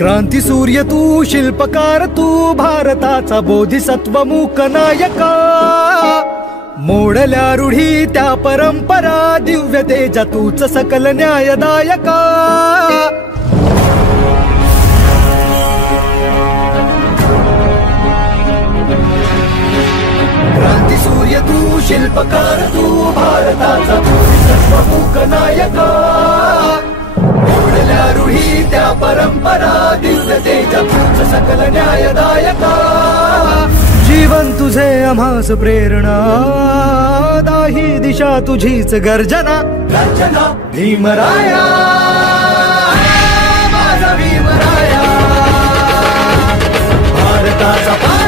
क्रांती सूर्य तू, शिल्पकार तू, भारताचा बोधिसत्व मूक नायका. मोडल्या रूढी त्या परंपरा, दिव्य तेजा तूच सकल न्यायदायका. क्रांती सूर्य तू, शिल्पकार तू, भारताचा बोधिसत्व मूक नायका. मोडल्या रूढी त्या परंपरा, दिव्य तेजा तूच सकल न्यायदायका. जीवन तुझे आम्हास प्रेरणा, दाही दिशा तुझीच गर्जना. गर्जना भीमराया, माझा भीमराया, भारताचा